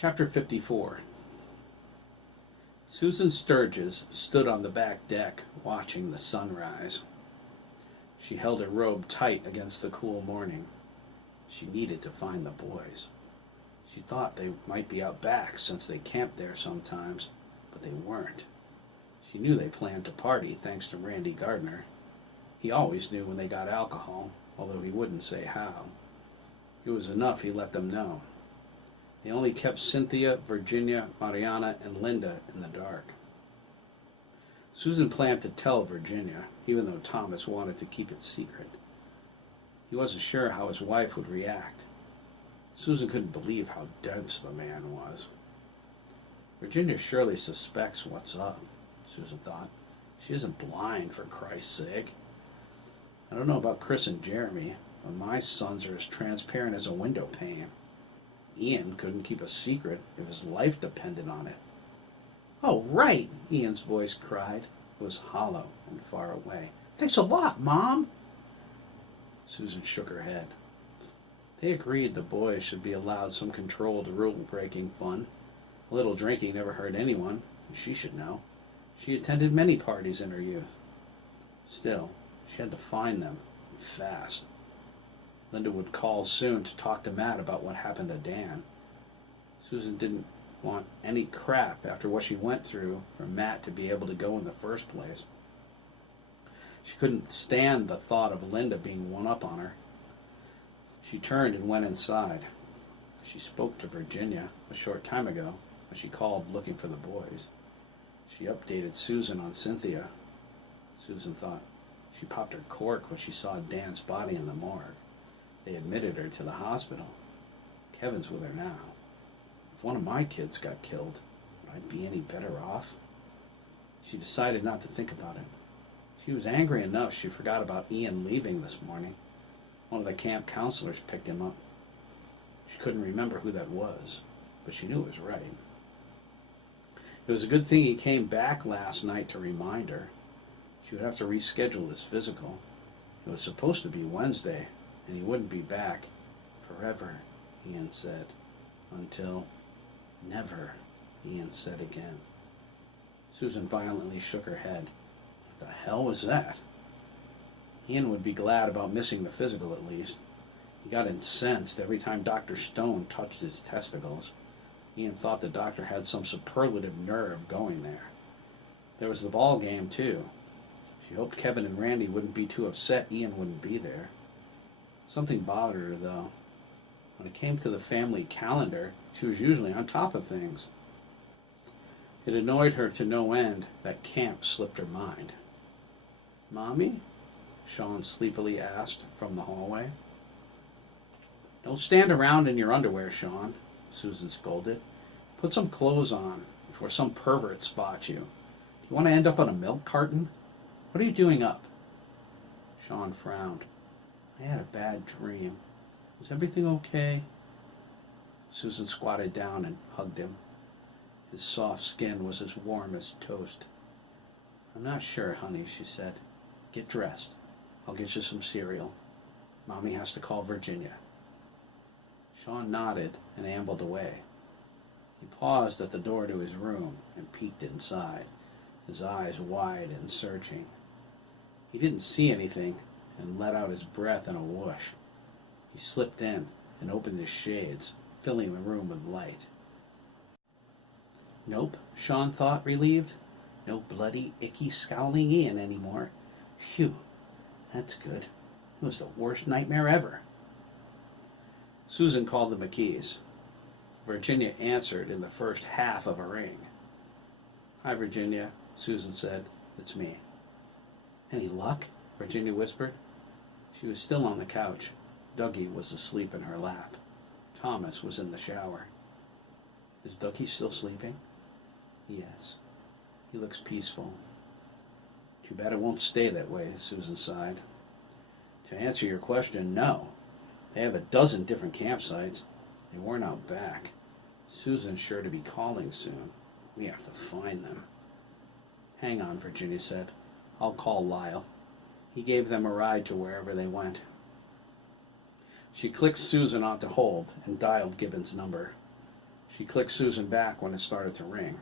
Chapter 54. Susan Sturgis stood on the back deck watching the sunrise. She held her robe tight against the cool morning. She needed to find the boys. She thought they might be out back since they camped there sometimes, but they weren't. She knew they planned to party thanks to Randy Gardner. He always knew when they got alcohol, although he wouldn't say how. It was enough he let them know. They only kept Cynthia, Virginia, Mariana, and Linda in the dark. Susan planned to tell Virginia, even though Thomas wanted to keep it secret. He wasn't sure how his wife would react. Susan couldn't believe how dense the man was. Virginia surely suspects what's up, Susan thought. She isn't blind, for Christ's sake. I don't know about Chris and Jeremy, but my sons are as transparent as a window pane. Ian couldn't keep a secret if his life depended on it. "Oh, right," Ian's voice cried. It was hollow and far away. "Thanks a lot, Mom." Susan shook her head. They agreed the boys should be allowed some controlled rule-breaking fun. A little drinking never hurt anyone, and she should know. She attended many parties in her youth. Still, she had to find them, fast. Linda would call soon to talk to Matt about what happened to Dan. Susan didn't want any crap after what she went through for Matt to be able to go in the first place. She couldn't stand the thought of Linda being one up on her. She turned and went inside. She spoke to Virginia a short time ago when she called looking for the boys. She updated Susan on Cynthia. Susan thought she popped her cork when she saw Dan's body in the morgue. They admitted her to the hospital. Kevin's with her now. If one of my kids got killed, would I be any better off? She decided not to think about it. She was angry enough she forgot about Ian leaving this morning. One of the camp counselors picked him up. She couldn't remember who that was, but she knew it was right. It was a good thing he came back last night to remind her. She would have to reschedule his physical. It was supposed to be Wednesday, and he wouldn't be back forever, Ian said. Until never, Ian said again. Susan violently shook her head. What the hell was that? Ian would be glad about missing the physical at least. He got incensed every time Dr. Stone touched his testicles. Ian thought the doctor had some superlative nerve going there. There was the ball game, too. She hoped Kevin and Randy wouldn't be too upset Ian wouldn't be there. Something bothered her, though. When it came to the family calendar, she was usually on top of things. It annoyed her to no end that camp slipped her mind. "Mommy?" Sean sleepily asked from the hallway. "Don't stand around in your underwear, Sean," Susan scolded. "Put some clothes on before some pervert spots you. Do you want to end up on a milk carton? What are you doing up?" Sean frowned. "I had a bad dream. Is everything okay?" Susan squatted down and hugged him. His soft skin was as warm as toast. "I'm not sure, honey," she said. "Get dressed. I'll get you some cereal. Mommy has to call Virginia." Sean nodded and ambled away. He paused at the door to his room and peeked inside, his eyes wide and searching. He didn't see anything and let out his breath in a whoosh. He slipped in and opened his shades, filling the room with light. Nope, Sean thought, relieved. No bloody, icky, scowling Ian anymore. Phew, that's good. It was the worst nightmare ever. Susan called the McKees. Virginia answered in the first half of a ring. "Hi, Virginia," Susan said. "It's me." "Any luck?" Virginia whispered. She was still on the couch. Dougie was asleep in her lap. Thomas was in the shower. "Is Dougie still sleeping?" "Yes. He looks peaceful." "Too bad it won't stay that way," Susan sighed. "To answer your question, no. They have a dozen different campsites. They weren't out back. Susan's sure to be calling soon. We have to find them." "Hang on," Virginia said. "I'll call Lyle." He gave them a ride to wherever they went. She clicked Susan onto hold and dialed Gibbons' number. She clicked Susan back when it started to ring.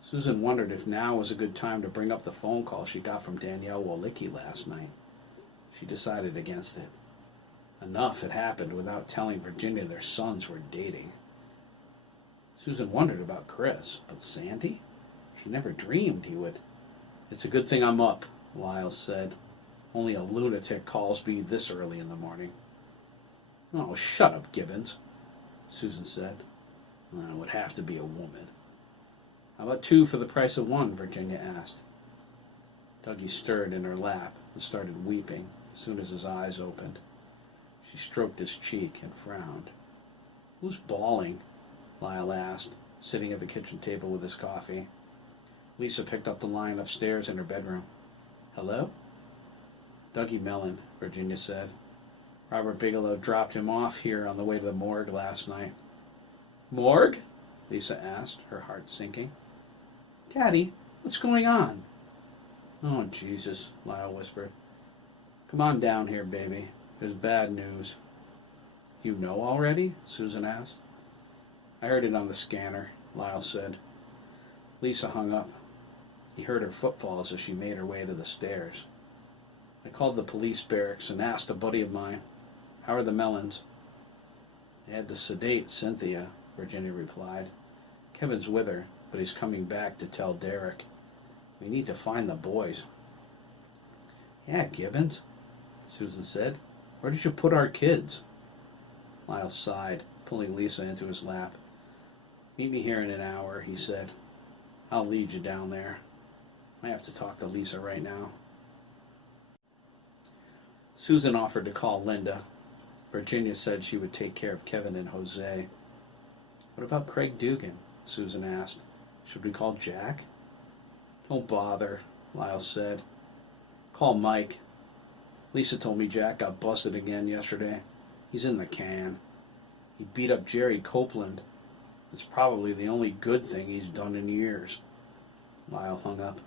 Susan wondered if now was a good time to bring up the phone call she got from Danielle Wolicki last night. She decided against it. Enough had happened without telling Virginia their sons were dating. Susan wondered about Chris, but Sandy? She never dreamed he would. "It's a good thing I'm up," Lyle said. "Only a lunatic calls me this early in the morning." "Oh, shut up, Gibbons," Susan said. "It would have to be a woman." "How about 2 for the price of 1, Virginia asked. Dougie stirred in her lap and started weeping as soon as his eyes opened. She stroked his cheek and frowned. "Who's bawling?" Lyle asked, sitting at the kitchen table with his coffee. Lisa picked up the line upstairs in her bedroom. "Hello?" "Dougie Mellon," Virginia said. "Robert Bigelow dropped him off here on the way to the morgue last night." "Morgue?" Lisa asked, her heart sinking. "Daddy, what's going on?" "Oh, Jesus," Lyle whispered. "Come on down here, baby. There's bad news." "You know already?" Susan asked. "I heard it on the scanner," Lyle said. Lisa hung up. He heard her footfalls as she made her way to the stairs. "I called the police barracks and asked a buddy of mine. How are the Mellons?" "They had to sedate Cynthia," Virginia replied. "Kevin's with her, but he's coming back to tell Derek. We need to find the boys." "Yeah, Gibbons," Susan said. "Where did you put our kids?" Lyle sighed, pulling Lisa into his lap. "Meet me here in an hour," he said. "I'll lead you down there. I have to talk to Lisa right now." Susan offered to call Linda. Virginia said she would take care of Kevin and Jose. "What about Craig Dougan?" Susan asked. "Should we call Jack?" "Don't bother," Lyle said. "Call Mike. Lisa told me Jack got busted again yesterday. He's in the can. He beat up Jerry Copeland. It's probably the only good thing he's done in years." Lyle hung up.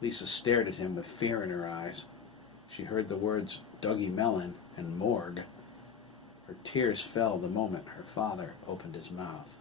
Lisa stared at him with fear in her eyes. She heard the words Dougie Mellon and morgue. Her tears fell the moment her father opened his mouth.